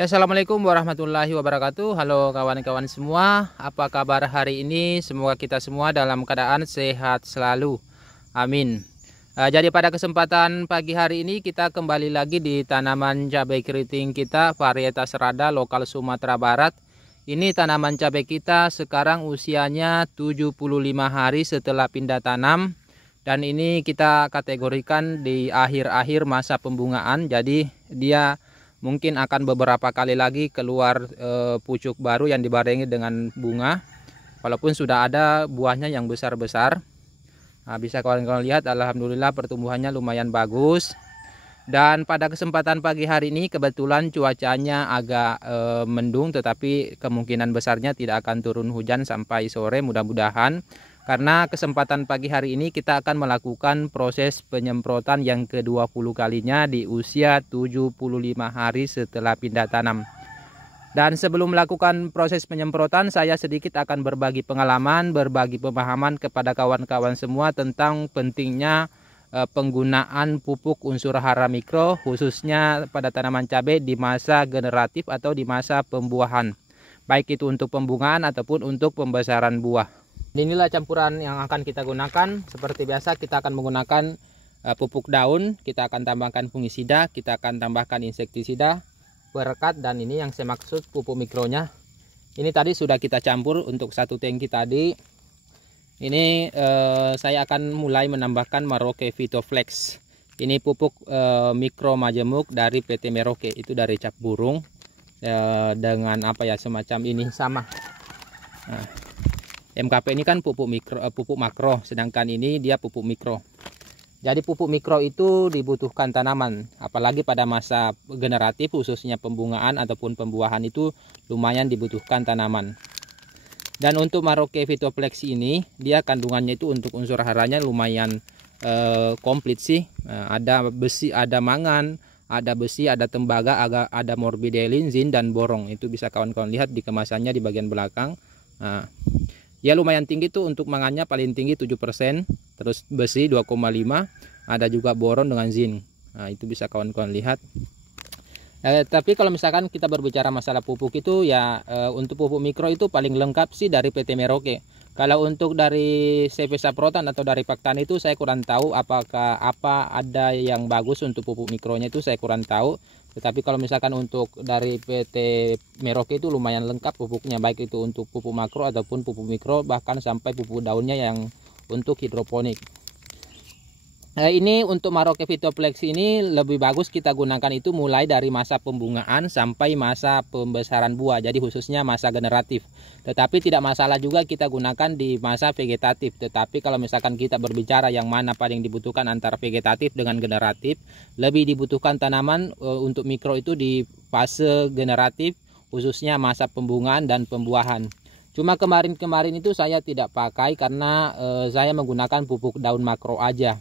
Ya, assalamualaikum warahmatullahi wabarakatuh. Halo kawan-kawan semua, apa kabar hari ini? Semoga kita semua dalam keadaan sehat selalu, amin. Jadi pada kesempatan pagi hari ini kita kembali lagi di tanaman cabai keriting kita, varietas Rada lokal Sumatera Barat. Ini tanaman cabai kita sekarang usianya 75 hari setelah pindah tanam, dan ini kita kategorikan di akhir-akhir masa pembungaan. Jadi dia mungkin akan beberapa kali lagi keluar pucuk baru yang dibarengi dengan bunga, walaupun sudah ada buahnya yang besar-besar. Nah, bisa kawan-kawan lihat, alhamdulillah pertumbuhannya lumayan bagus. Dan pada kesempatan pagi hari ini kebetulan cuacanya agak mendung, tetapi kemungkinan besarnya tidak akan turun hujan sampai sore mudah-mudahan. Karena kesempatan pagi hari ini kita akan melakukan proses penyemprotan yang ke-20 kalinya di usia 75 hari setelah pindah tanam. Dan sebelum melakukan proses penyemprotan, saya sedikit akan berbagi pengalaman, berbagi pemahaman kepada kawan-kawan semua tentang pentingnya penggunaan pupuk unsur hara mikro, khususnya pada tanaman cabai di masa generatif atau di masa pembuahan, baik itu untuk pembungaan ataupun untuk pembesaran buah. Inilah campuran yang akan kita gunakan. Seperti biasa kita akan menggunakan pupuk daun, kita akan tambahkan fungisida, kita akan tambahkan insektisida, perekat, dan ini yang saya maksud pupuk mikronya. Ini tadi sudah kita campur untuk satu tangki tadi. Ini saya akan mulai menambahkan Merauke Vitoflex. Ini pupuk mikro majemuk dari PT Merauke, itu dari cap burung, dengan apa ya, semacam ini sama. Nah, MKP ini kan pupuk makro, sedangkan ini dia pupuk mikro. Jadi pupuk mikro itu dibutuhkan tanaman, apalagi pada masa generatif khususnya pembungaan ataupun pembuahan itu lumayan dibutuhkan tanaman. Dan untuk Merauke Vitoflex ini dia kandungannya itu untuk unsur haranya lumayan komplit sih. Ada besi, ada mangan, ada besi, ada tembaga, ada morbidelin, zin, dan borong. Itu bisa kawan-kawan lihat di kemasannya di bagian belakang. Nah, ya lumayan tinggi tuh, untuk mangannya paling tinggi 7%, terus besi 2,5, ada juga boron dengan zinc. Nah, itu bisa kawan-kawan lihat. Tapi kalau misalkan kita berbicara masalah pupuk itu ya, untuk pupuk mikro itu paling lengkap sih dari PT Merauke. Kalau untuk dari CV Saprotan atau dari Paktan itu saya kurang tahu apakah ada yang bagus untuk pupuk mikronya, itu saya kurang tahu. Tetapi kalau misalkan untuk dari PT Merauke itu lumayan lengkap pupuknya, baik itu untuk pupuk makro ataupun pupuk mikro, bahkan sampai pupuk daunnya yang untuk hidroponik. Ini untuk Merauke Vitoflex ini lebih bagus kita gunakan itu mulai dari masa pembungaan sampai masa pembesaran buah, jadi khususnya masa generatif. Tetapi tidak masalah juga kita gunakan di masa vegetatif. Tetapi kalau misalkan kita berbicara yang mana paling dibutuhkan antara vegetatif dengan generatif, lebih dibutuhkan tanaman untuk mikro itu di fase generatif, khususnya masa pembungaan dan pembuahan. Cuma kemarin-kemarin itu saya tidak pakai karena saya menggunakan pupuk daun makro aja.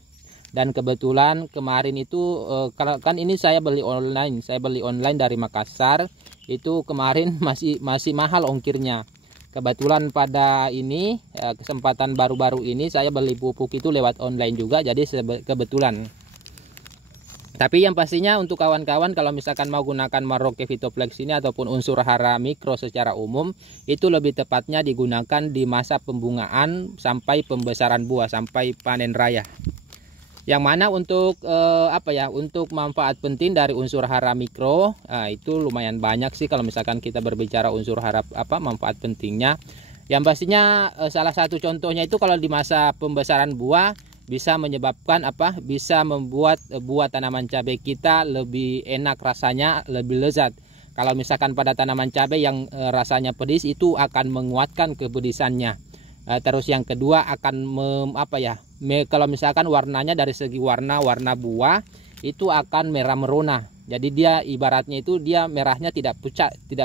Dan kebetulan kemarin itu kan ini saya beli online dari Makassar. Itu kemarin masih mahal ongkirnya. Kebetulan pada ini kesempatan baru-baru ini saya beli pupuk itu lewat online juga, jadi kebetulan. Tapi yang pastinya untuk kawan-kawan kalau misalkan mau gunakan Merauke Vitoflex ini ataupun unsur hara mikro secara umum, itu lebih tepatnya digunakan di masa pembungaan sampai pembesaran buah, sampai panen raya. Yang mana untuk untuk manfaat penting dari unsur hara mikro, itu lumayan banyak sih kalau misalkan kita berbicara unsur hara manfaat pentingnya. Yang pastinya salah satu contohnya itu kalau di masa pembesaran buah bisa menyebabkan bisa membuat buah tanaman cabai kita lebih enak rasanya, lebih lezat. Kalau misalkan pada tanaman cabai yang rasanya pedis, itu akan menguatkan kepedisannya. Terus yang kedua akan kalau misalkan warnanya dari segi warna buah itu akan merah merona. Jadi dia ibaratnya itu dia merahnya tidak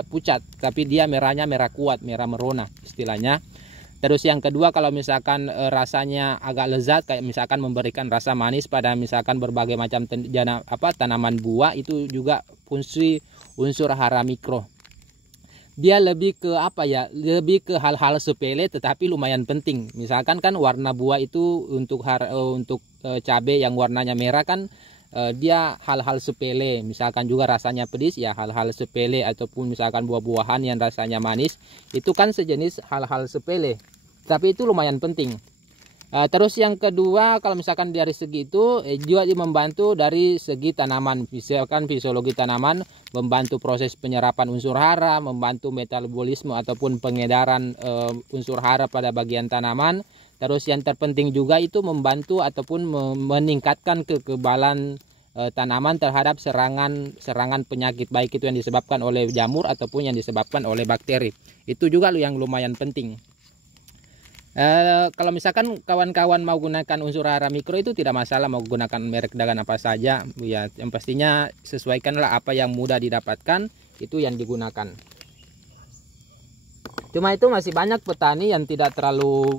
pucat, tapi dia merahnya merah kuat, merah merona istilahnya. Terus yang kedua kalau misalkan rasanya agak lezat, kayak misalkan memberikan rasa manis pada misalkan berbagai macam tanaman buah, itu juga fungsi unsur hara mikro. Dia lebih ke lebih ke hal-hal sepele tetapi lumayan penting. Misalkan kan warna buah itu untuk cabai yang warnanya merah kan dia hal-hal sepele, misalkan juga rasanya pedis ya hal-hal sepele, ataupun misalkan buah-buahan yang rasanya manis, itu kan sejenis hal-hal sepele, tapi itu lumayan penting. Terus yang kedua, kalau misalkan dari segi itu juga membantu dari segi tanaman, misalkan fisiologi tanaman, membantu proses penyerapan unsur hara, membantu metabolisme ataupun pengedaran unsur hara pada bagian tanaman. Terus yang terpenting juga itu membantu ataupun meningkatkan kekebalan tanaman terhadap serangan penyakit, baik itu yang disebabkan oleh jamur ataupun yang disebabkan oleh bakteri. Itu juga yang lumayan penting. Kalau misalkan kawan-kawan mau gunakan unsur hara mikro itu tidak masalah, mau gunakan merek dagan apa saja ya, yang pastinya sesuaikanlah apa yang mudah didapatkan, itu yang digunakan. Cuma itu masih banyak petani yang tidak terlalu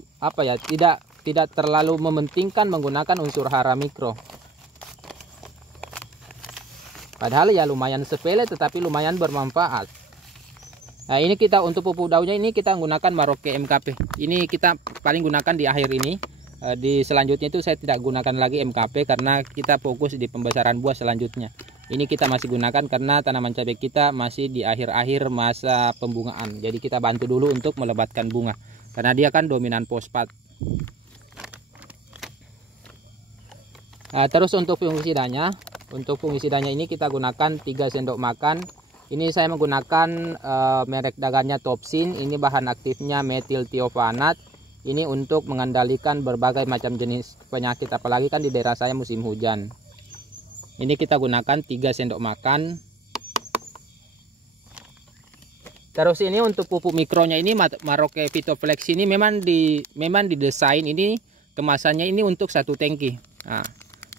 tidak terlalu mementingkan menggunakan unsur hara mikro, padahal ya lumayan sepele tetapi lumayan bermanfaat. Nah, ini kita untuk pupuk daunnya ini kita menggunakan Maroke MKP. Ini kita paling gunakan di akhir ini. Di selanjutnya itu saya tidak gunakan lagi MKP karena kita fokus di pembesaran buah selanjutnya. Ini kita masih gunakan karena tanaman cabai kita masih di akhir-akhir masa pembungaan. Jadi kita bantu dulu untuk melebatkan bunga karena dia kan dominan fosfat. Terus untuk fungisidanya ini kita gunakan 3 sendok makan. Ini saya menggunakan merek dagannya Topsin. Ini bahan aktifnya metil thiofanat. Ini untuk mengendalikan berbagai macam jenis penyakit, apalagi kan di daerah saya musim hujan. Ini kita gunakan 3 sendok makan. Terus ini untuk pupuk mikronya ini Maroke Vitoflex ini memang didesain ini kemasannya ini untuk 1 tangki. Nah,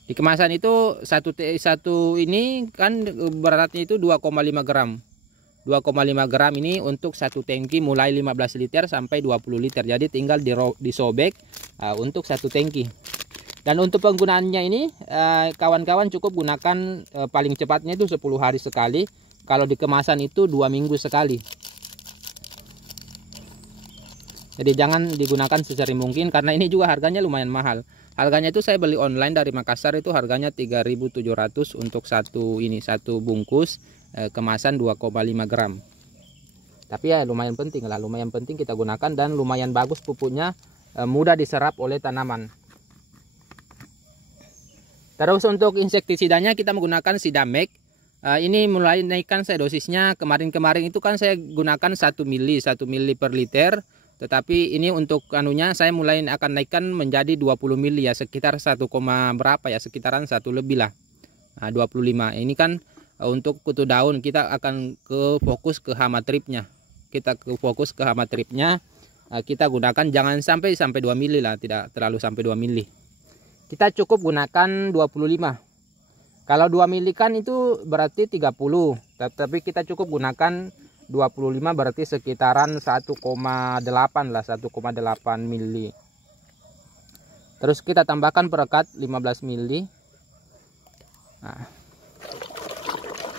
di kemasan itu satu ini kan beratnya itu 2,5 gram. 2,5 gram ini untuk 1 tangki mulai 15 liter sampai 20 liter. Jadi tinggal disobek untuk 1 tangki. Dan untuk penggunaannya ini kawan-kawan cukup gunakan paling cepatnya itu 10 hari sekali. Kalau di kemasan itu 2 minggu sekali. Jadi jangan digunakan sesering mungkin karena ini juga harganya lumayan mahal. Harganya itu saya beli online dari Makassar, itu harganya 3.700 untuk satu bungkus kemasan 2,5 gram. Tapi ya lumayan penting lah, lumayan penting kita gunakan dan lumayan bagus pupuknya, mudah diserap oleh tanaman. Terus untuk insektisidanya kita menggunakan Sidamek. Ini mulai naikkan saya dosisnya. Kemarin itu kan saya gunakan 1 mili per liter. Tetapi ini untuk anunya saya mulai akan naikkan menjadi 20 mili ya, sekitar 1, berapa ya, sekitaran 1 lebih lah. Nah, 25. Ini kan untuk kutu daun kita akan fokus ke hama tripnya. Kita fokus ke hama tripnya. Kita gunakan jangan sampai 2 mili lah, tidak terlalu sampai 2 mili. Kita cukup gunakan 25. Kalau 2 mili kan itu berarti 30. Tapi kita cukup gunakan 25, berarti sekitaran 1,8 lah, 1,8 mili. Terus kita tambahkan perekat 15 mili. Nah,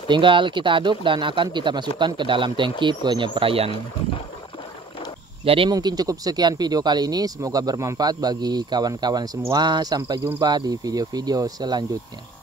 tinggal kita aduk dan akan kita masukkan ke dalam tangki penyepraian. Jadi mungkin cukup sekian video kali ini, semoga bermanfaat bagi kawan-kawan semua. Sampai jumpa di video-video selanjutnya.